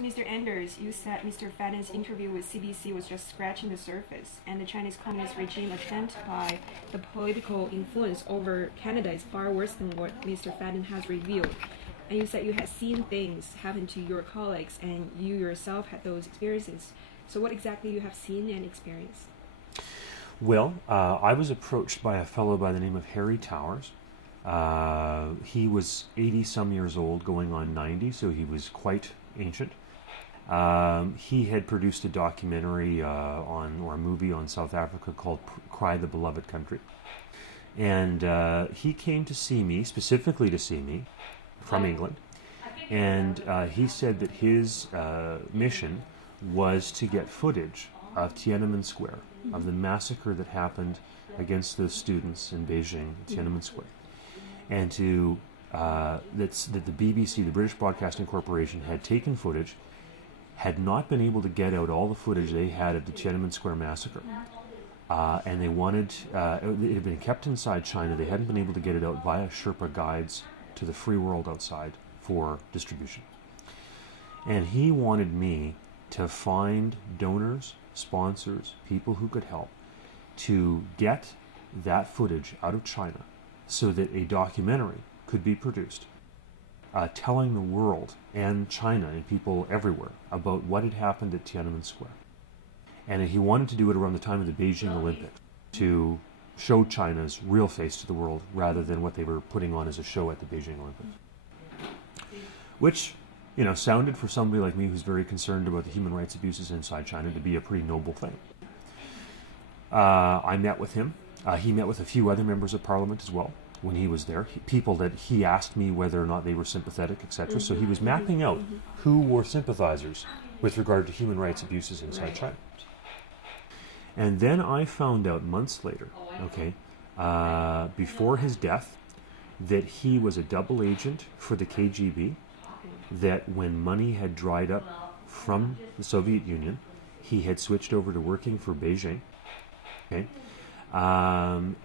So, Mr. Anders, you said Mr. Fadden's interview with CBC was just scratching the surface, and the Chinese Communist regime attempt by the political influence over Canada is far worse than what Mr. Fadden has revealed. And you said you had seen things happen to your colleagues, and you yourself had those experiences. So what exactly you have seen and experienced? Well, I was approached by a fellow by the name of Harry Towers. He was 80-some years old, going on 90, so he was quite ancient. He had produced a documentary or a movie on South Africa called Cry the Beloved Country. And he came to see me, specifically to see me, from England. And he said that his mission was to get footage of Tiananmen Square, of the massacre that happened against those students in Beijing, Tiananmen Square. And that the BBC, the British Broadcasting Corporation, had taken footage, had not been able to get out all the footage they had of the Tiananmen Square massacre. And they wanted, it had been kept inside China. They hadn't been able to get it out via Sherpa guides to the free world outside for distribution. And he wanted me to find donors, sponsors, people who could help to get that footage out of China so that a documentary could be produced telling the world and China and people everywhere about what had happened at Tiananmen Square. And he wanted to do it around the time of the Beijing Olympics to show China's real face to the world rather than what they were putting on as a show at the Beijing Olympics. Which, you know, sounded for somebody like me who's very concerned about the human rights abuses inside China to be a pretty noble thing. I met with him. He met with a few other members of Parliament as well when he was there. People that he asked me whether or not they were sympathetic, etc. So he was mapping out who were sympathizers with regard to human rights abuses inside China. And then I found out months later, before his death, that he was a double agent for the KGB, that when money had dried up from the Soviet Union, he had switched over to working for Beijing,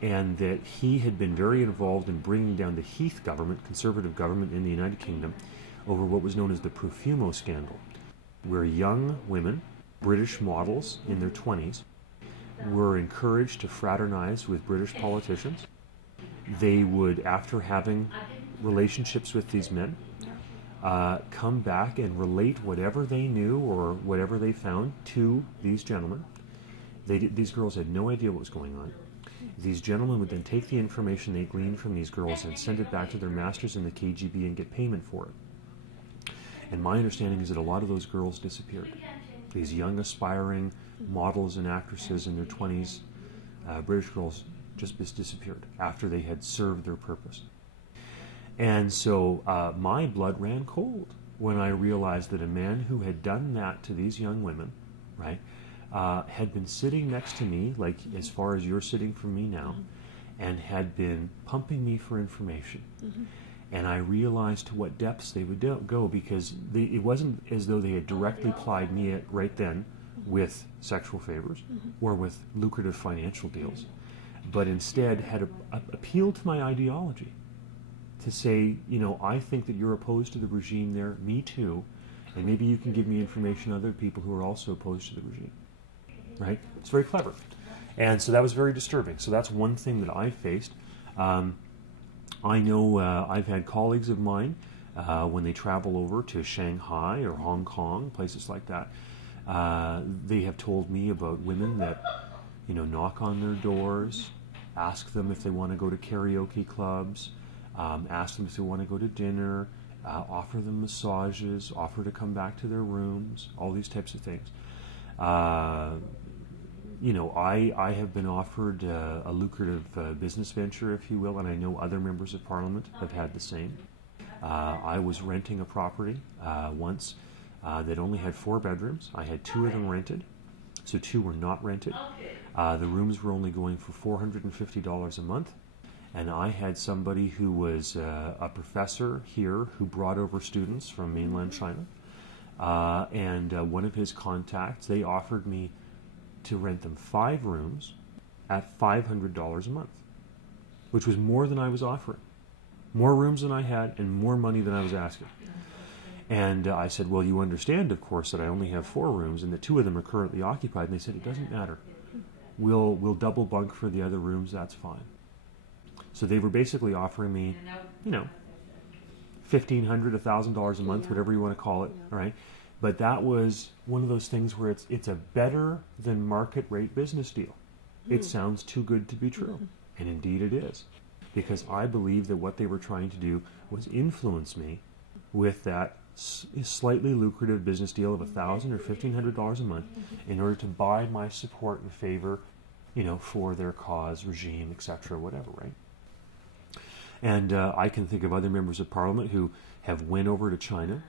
and that he had been very involved in bringing down the Heath government, conservative government in the United Kingdom, over what was known as the Profumo scandal, where young women, British models in their 20s, were encouraged to fraternize with British politicians. They would, after having relationships with these men, come back and relate whatever they knew or whatever they found to these gentlemen. These girls had no idea what was going on. These gentlemen would then take the information they gleaned from these girls and send it back to their masters in the KGB and get payment for it. And my understanding is that a lot of those girls disappeared. These young, aspiring models and actresses in their 20s, British girls, just disappeared after they had served their purpose. And so my blood ran cold when I realized that a man who had done that to these young women, right, had been sitting next to me, like as far as you're sitting from me now, and had been pumping me for information. And I realized to what depths they would go, because it wasn't as though they had directly plied me right then with sexual favors or with lucrative financial deals, but instead had appealed to my ideology to say, you know, I think that you're opposed to the regime there, me too, and maybe you can give me information on other people who are also opposed to the regime. Right? It's very clever. And so that was very disturbing. So that's one thing that I faced. I know I've had colleagues of mine, when they travel over to Shanghai or Hong Kong, places like that, they have told me about women that, you know, knock on their doors, ask them if they want to go to karaoke clubs, ask them if they want to go to dinner, offer them massages, offer to come back to their rooms, all these types of things. You know, I have been offered a lucrative business venture, if you will, and I know other members of Parliament have had the same. I was renting a property once that only had 4 bedrooms. I had 2 of them rented, so 2 were not rented. The rooms were only going for $450 a month, and I had somebody who was a professor here who brought over students from mainland China, and one of his contacts, they offered me to rent them 5 rooms at $500 a month, which was more than I was offering. More rooms than I had and more money than I was asking. And I said, well, you understand, of course, that I only have 4 rooms and that 2 of them are currently occupied. And they said, it doesn't matter. We'll double bunk for the other rooms, that's fine. So they were basically offering me, you know, $1,500, $1,000 a month, whatever you want to call it, all right? But that was one of those things where it's a better than market rate business deal. It sounds too good to be true, and indeed it is, because I believe that what they were trying to do was influence me with that slightly lucrative business deal of $1,000 or $1,500 a month in order to buy my support and favor, you know, for their cause, regime, etc., whatever, right? And I can think of other members of parliament who have went over to China,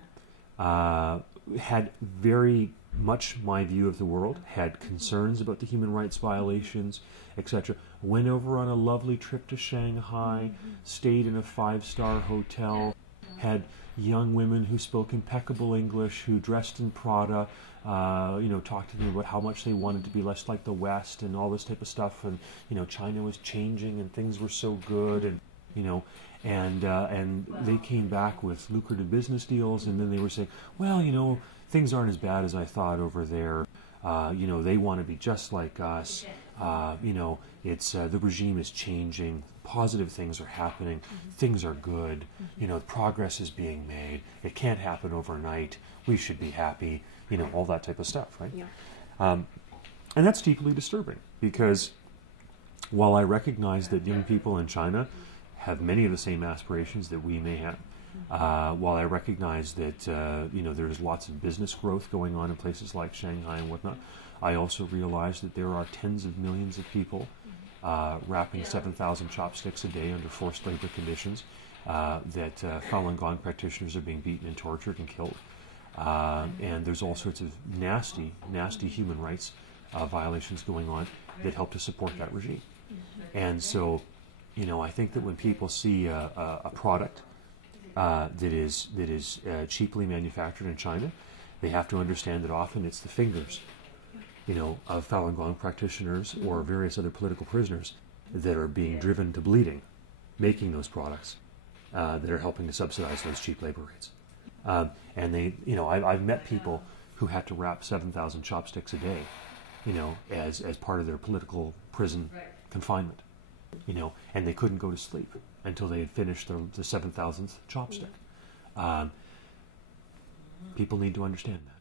had very much my view of the world, had concerns about the human rights violations, etc. Went over on a lovely trip to Shanghai, stayed in a 5-star hotel, had young women who spoke impeccable English, who dressed in Prada, you know, talked to me about how much they wanted to be less like the West and all this type of stuff, and you know, China was changing and things were so good, and you know, and they came back with lucrative business deals, and then they were saying, well, you know, things aren't as bad as I thought over there. You know, they want to be just like us. You know, it's the regime is changing. Positive things are happening. Things are good. You know, progress is being made. It can't happen overnight. We should be happy. You know, all that type of stuff, right? Yeah. And that's deeply disturbing, because while I recognize that young people in China have many of the same aspirations that we may have, while I recognize that you know, there's lots of business growth going on in places like Shanghai and whatnot, I also realize that there are tens of millions of people wrapping 7,000 chopsticks a day under forced labor conditions, that Falun Gong practitioners are being beaten and tortured and killed, and there's all sorts of nasty, nasty human rights violations going on that help to support that regime. And so, you know, I think that when people see a product that is cheaply manufactured in China, they have to understand that often it's the fingers, you know, of Falun Gong practitioners or various other political prisoners that are being driven to bleeding, making those products that are helping to subsidize those cheap labor rates. And they, you know, I've met people who had to wrap 7,000 chopsticks a day, you know, as part of their political prison confinement. You know, and they couldn't go to sleep until they had finished the 7,000th chopstick. People need to understand that.